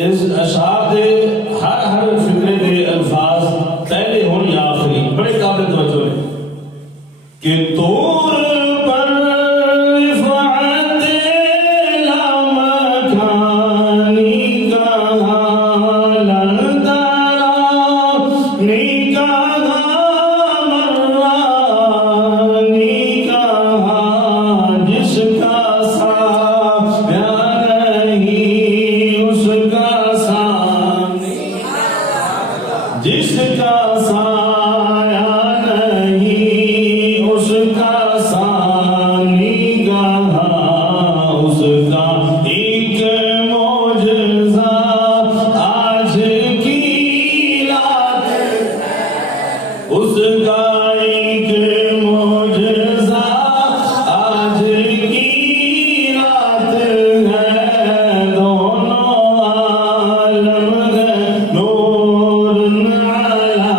इस अशार दे हर फिक्रे के अल्फाज पहले हो या आखिरी बड़े काबिल तवज्जो है कि तूर पर रिफ़अत लामकानी कहा लंदरानी कहा मर्रानी कहा जिसका साया नहीं उसका सानी जिसका साया नहीं उसका सानी कहा उसका एक मौजज़ा आज की रात उसका एक मौजज़ा आज की रात है दोनों आलम है नूर अला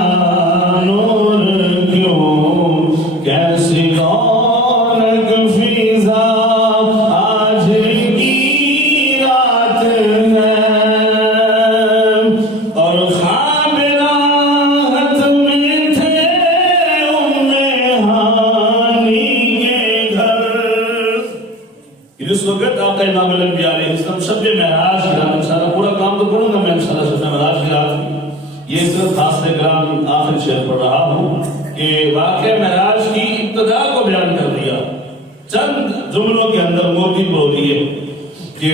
नूर क्यों कैसी रौनक फिज़ा आज की रात है और ख्वाब राहत में थे उम्मे हानी के घर। इस वक्त आका इमाम अल-अंबिया अलैहिस्सलाम शब मेराज की रात, इंशाअल्लाह पूरा काम तो पढ़ूंगा मैं इंशाअल्लाह शब मेराज की रात की। ये सिर्फ फासले कलाम आखिर शेर पढ़ रहा हूँ कि वाक़या मेराज की इब्तिदा को बयान कर दिया, चंद जुमलों के अंदर मोती परो दिए कि